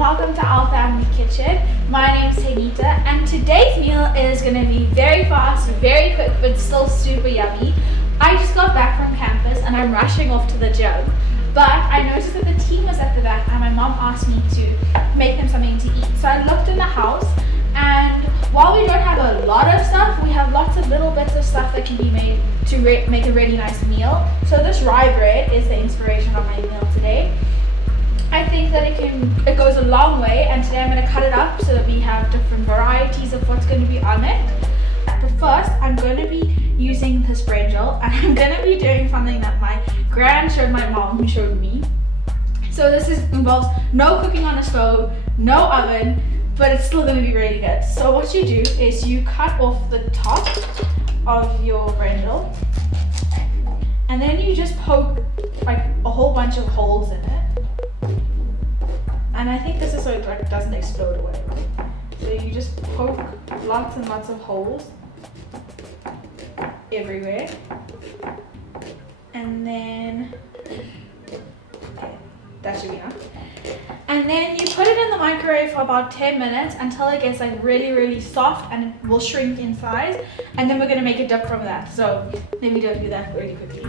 welcome to our family kitchen. My name is Taynita, and today's meal is going to be very fast, very quick, but still super yummy. I just got back from campus and I'm rushing off to the gym, but I noticed that the team was at the back and my mom asked me to make them something to eat. So I looked in the house, and while we don't have a lot of stuff, we have lots of little bits of stuff that can be made to make a really nice meal. So this rye bread is the inspiration of my meal today. I think that it goes a long way, and today I'm going to cut it up so that we have different varieties of what's going to be on it. But first, I'm going to be using this brinjal, and I'm going to be doing something that my gran showed my mom, who showed me. So this involves no cooking on a stove, no oven, but it's still going to be really good. So what you do is you cut off the top of your brinjal, and then you just poke like a whole bunch of holes in it. And I think this is so it doesn't explode away. So you just poke lots and lots of holes everywhere. And then, okay, that should be enough. And then you put it in the microwave for about 10 minutes until it gets like really, really soft and it will shrink in size. And then we're gonna make a dip from that. So let me do that really quickly.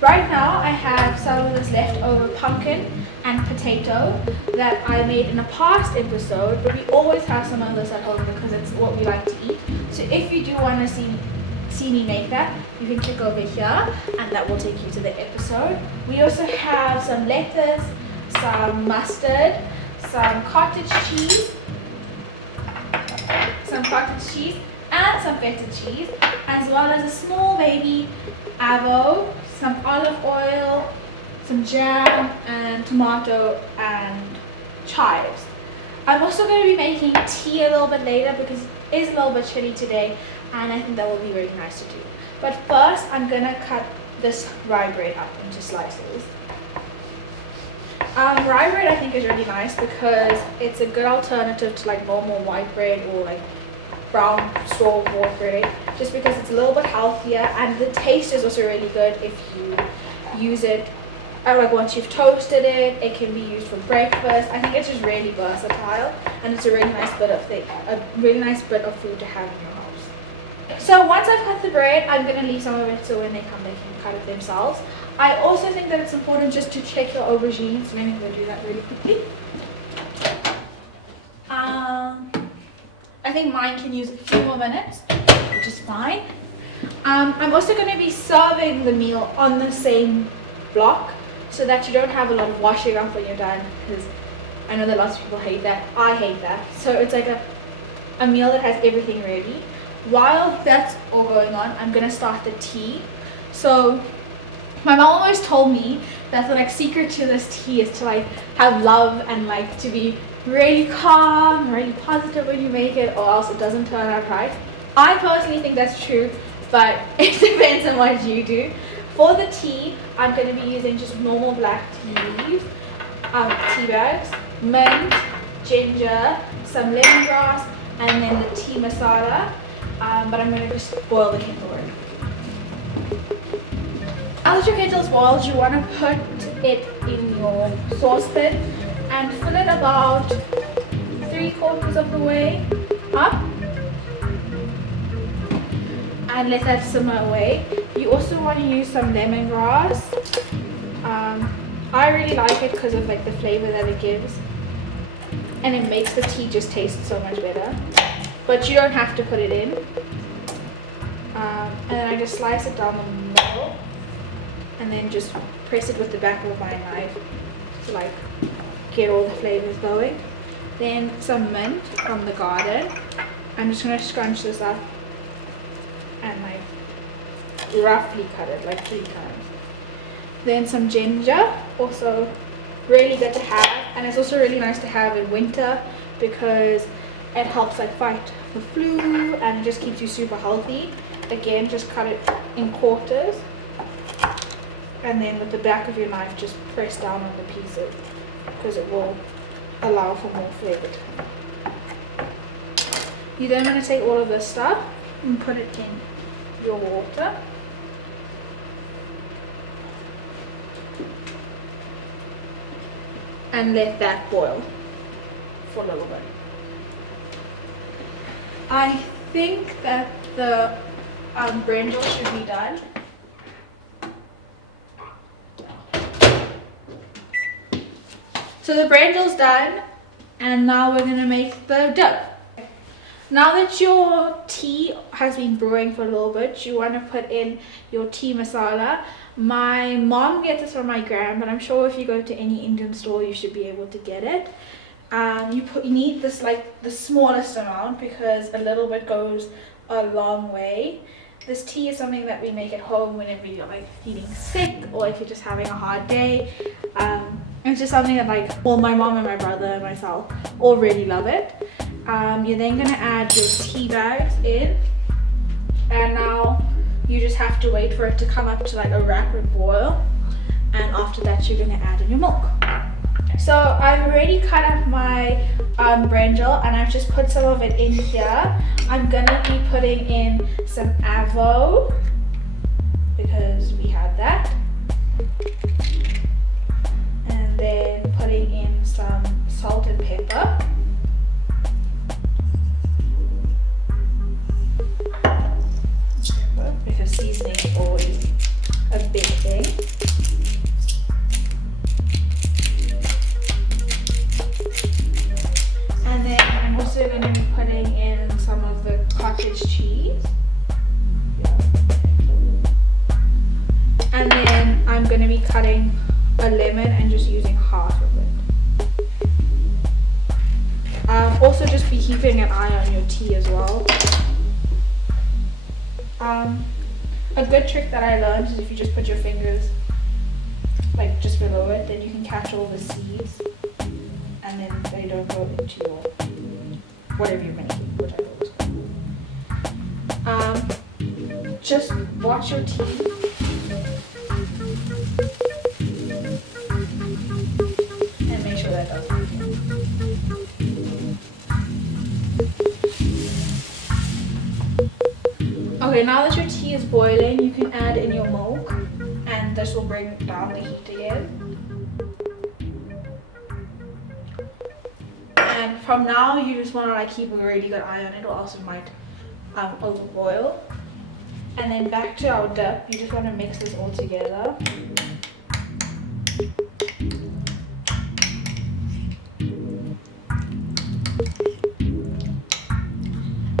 Right now I have some of this leftover pumpkin and potato that I made in a past episode, but we always have some of this at home because it's what we like to eat. So if you do want to see me make that, you can click over here and that will take you to the episode. We also have some lettuce, some mustard, some cottage cheese, and some feta cheese, as well as a small baby avo, some olive oil, some jam, and tomato and chives. I'm also going to be making tea a little bit later because it is a little bit chilly today, and I think that will be really nice to do. But first, I'm going to cut this rye bread up into slices. Rye bread I think is really nice because it's a good alternative to like normal white bread or like brown straw board bread, just because it's a little bit healthier, and the taste is also really good if you use it like once you've toasted it. It can be used for breakfast. I think it's just really versatile, and it's a really nice bit of food to have in your house. So once I've cut the bread, I'm going to leave some of it so when they come they can cut it themselves. I also think that it's important just to check your aubergines, so let me go do that really quickly. I think mine can use a few more minutes, which is fine. I'm also going to be serving the meal on the same block so that you don't have a lot of washing up when you're done, because I know that lots of people hate that. I hate that. So it's like a meal that has everything ready. While that's all going on, I'm going to start the tea. So my mom always told me that the secret to this tea is to have love and to be really calm, really positive when you make it, or else it doesn't turn out right. I personally think that's true, but it depends on what you do. For the tea, I'm going to be using just normal black tea leaves, tea bags, mint, ginger, some lemongrass, and then the tea masala. But I'm going to just boil the kettle already. Now that your kettle's boiled, you want to put it in your saucepan and fill it about 3/4 of the way up and let that simmer away. You also want to use some lemongrass. I really like it because of the flavor that it gives, and it makes the tea just taste so much better, but you don't have to put it in. And then I just slice it down the middle and then just press it with the back of my knife to get all the flavors going. Then some mint from the garden. I'm just going to scrunch this up and roughly cut it 3 times. Then some ginger, also really good to have, and it's also really nice to have in winter because it helps fight the flu and it just keeps you super healthy. Again, just cut it in quarters, and then with the back of your knife just press down on the pieces because it will allow for more flavor to come. You then want to take all of this stuff and put it in your water. And let that boil for a little bit. I think that the brinjal should be done. So the brinjal's done, and now we're gonna make the dough. Now that your tea has been brewing for a little bit, you want to put in your tea masala. My mom gets this from my gran, but I'm sure if you go to any Indian store, you should be able to get it. You need this like the smallest amount because a little bit goes a long way. This tea is something that we make at home whenever you're like feeling sick or if you're just having a hard day. It's just something that my mom and my brother and myself all really love it. You're then going to add your tea bags in, and now you just have to wait for it to come up to like a rapid boil, and after that you're going to add in your milk. So I've already cut up my brinjal and I've just put some of it in here. I'm going to be putting in some avo because we had that, and then putting in some salt and pepper. Because seasoning is always a big thing. And then I'm also going to be putting in some of the cottage cheese. And then I'm going to be cutting a lemon and just using half of it. Also just be keeping an eye on your tea as well. A good trick that I learned is if you just put your fingers like just below it, then you can catch all the seeds and then they don't go into your whatever you're making, whichever it was. Just watch your tea. And make sure that doesn't happen. Okay, now that your tea is boiling, you can add in your milk, and this will bring down the heat again. And from now, you just want to like keep a really good eye on it, or else it might overboil. And then back to our dip, you just want to mix this all together.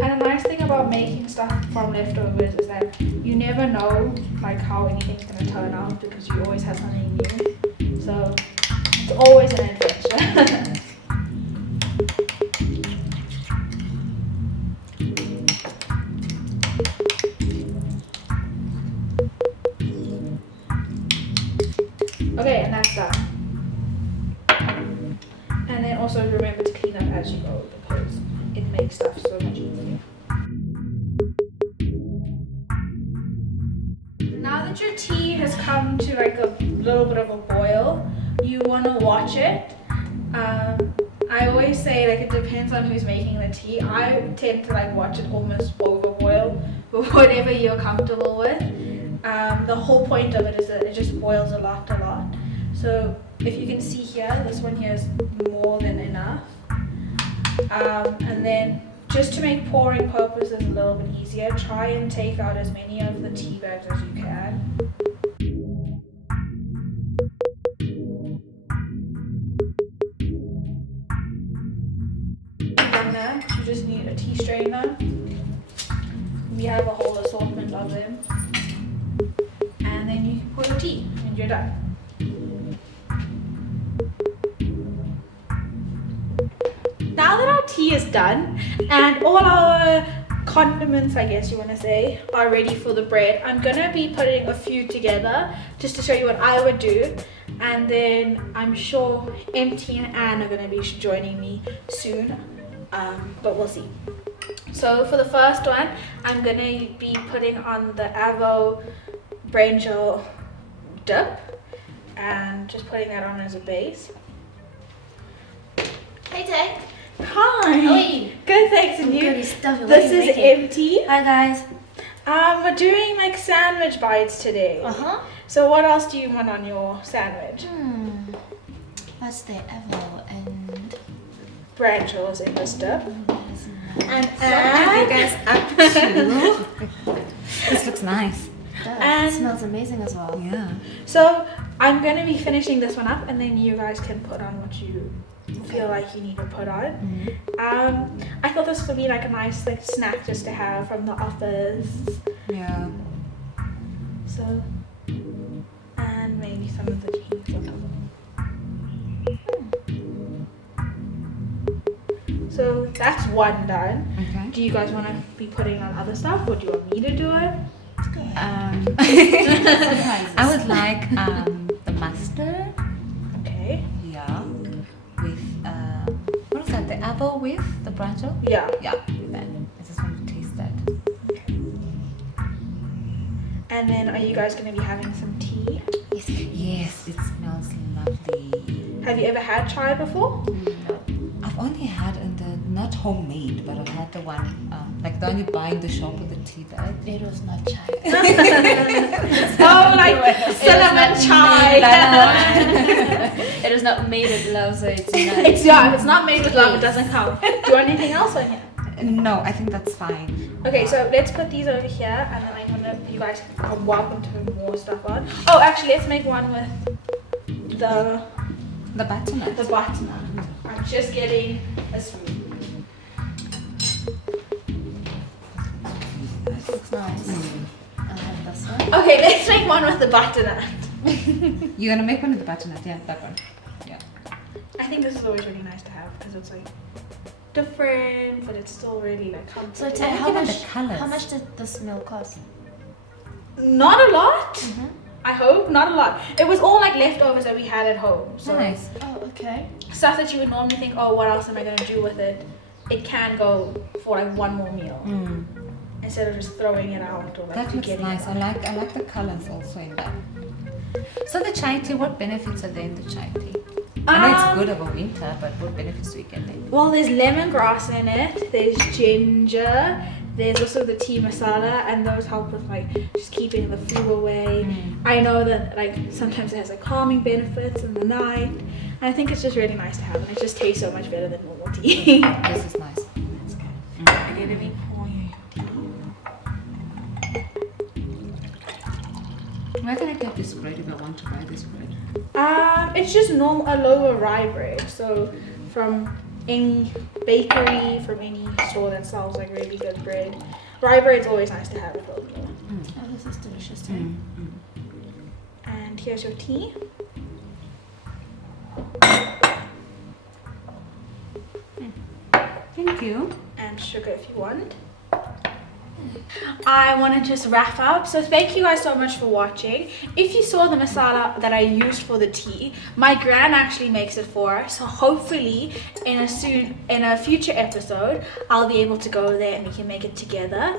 And the nice thing about making stuff from leftovers is that you never know like how anything's gonna turn out because you always have something new. So it's always an adventure. Okay, and that's done. And then also remember to clean up as you go because it makes stuff so much easier. Now that your tea has come to like a little bit of a boil, you want to watch it. I always say like it depends on who's making the tea. I tend to like watch it almost over boil, but whatever you're comfortable with. The whole point of it is that it just boils a lot. So if you can see here, this one here is more than enough. And then just to make pouring purposes a little bit easier, try and take out as many of the tea bags as you can. From that, you just need a tea strainer. We have a whole assortment of them. And then you can pour your tea and you're done. Now that our tea is done and all our condiments, I guess you want to say, are ready for the bread, I'm going to be putting a few together just to show you what I would do. And then I'm sure MT and Anne are going to be joining me soon, but we'll see. So for the first one, I'm going to be putting on the avo brinjal dip and just putting that on as a base. Hey Tay. Hi. How are you? Good, thanks. And you? Good stuff. This is MT. Hi guys. We're doing like sandwich bites today. So what else do you want on your sandwich? What's the apple and Branchels in this dip. and What are you guys up to? This looks nice. And- it smells amazing as well. Yeah. So I'm gonna be finishing this one up, and then you guys can put on what you feel like you need to put on. I thought this would be like a nice like snack just to have from the office. Yeah. So, and maybe some of the cheese on top. So that's one done. Okay. Do you guys want to be putting on other stuff, or do you want me to do it? I would like the mustard. Okay. Yeah. With what is that? The apple with the brancho? Yeah. Yeah. Then I just want to taste that. And then are you guys going to be having some tea? Yes, it smells lovely. Have you ever had chai before? I've only had in the not homemade, but I've had the one like the one you buy in the shop with the tea bag. It was not chai. Oh, like cinnamon chai. It is not made with love, so it's not. Yeah, if it's not made with love, it doesn't count. Do you want anything else on here? No, I think that's fine. Okay, so let's put these over here, and then I'm gonna. You guys are welcome to put more stuff on. Oh, actually, let's make one with the butternut. butternut. I'm just getting a spoon. This looks nice. I like this one. Okay, let's make one with the butternut. You're gonna make one with the butternut, yeah, that one. Yeah. I think this is always really nice to have because it's like different, but it's still really like comfortable. So I tell think how even much? the colours. How much did this meal cost? Not a lot. I hope not a lot. It was all like leftovers that we had at home. So Nice. Oh, okay. stuff that you would normally think, oh, what else am I gonna do with it? It can go for like one more meal instead of just throwing it out or like That looks forgetting nice. about I like the colours also in that. So the chai tea, what benefits are there in the chai tea? I know it's good over winter, but what benefits do we get there? Well, there's lemongrass in it. There's ginger. There's also the tea masala, and those help with like just keeping the flu away. I know that like sometimes it has like calming benefits in the night, and I think it's just really nice to have, and it just tastes so much better than normal tea. This is nice. That's good. Okay, let me pour you your tea. Where can I get this bread if I want to buy this bread? It's just normal, a lower rye bread. So from any bakery, from any store that sells like really good bread. Rye bread's always nice to have at home. Oh, this is delicious too. And here's your tea. Thank you. And sugar if you want. I want to just wrap up. So thank you guys so much for watching. If you saw the masala that I used for the tea, my gran actually makes it for us. So hopefully in a future episode, I'll be able to go there and we can make it together.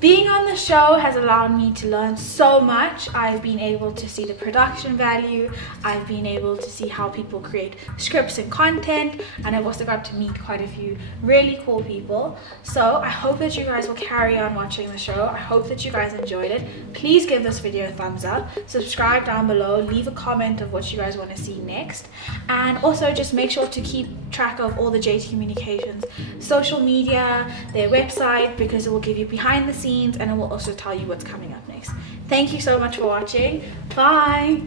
Being on the show has allowed me to learn so much. I've been able to see the production value. I've been able to see how people create scripts and content. And I've also got to meet quite a few really cool people. So I hope that you guys will carry on watching the show. I hope that you guys enjoyed it. Please give this video a thumbs up. Subscribe down below. Leave a comment of what you guys want to see next. And also just make sure to keep track of all the JT Communications social media, their website, because it will give you behind the scenes and it will also tell you what's coming up next. Thank you so much for watching. Bye.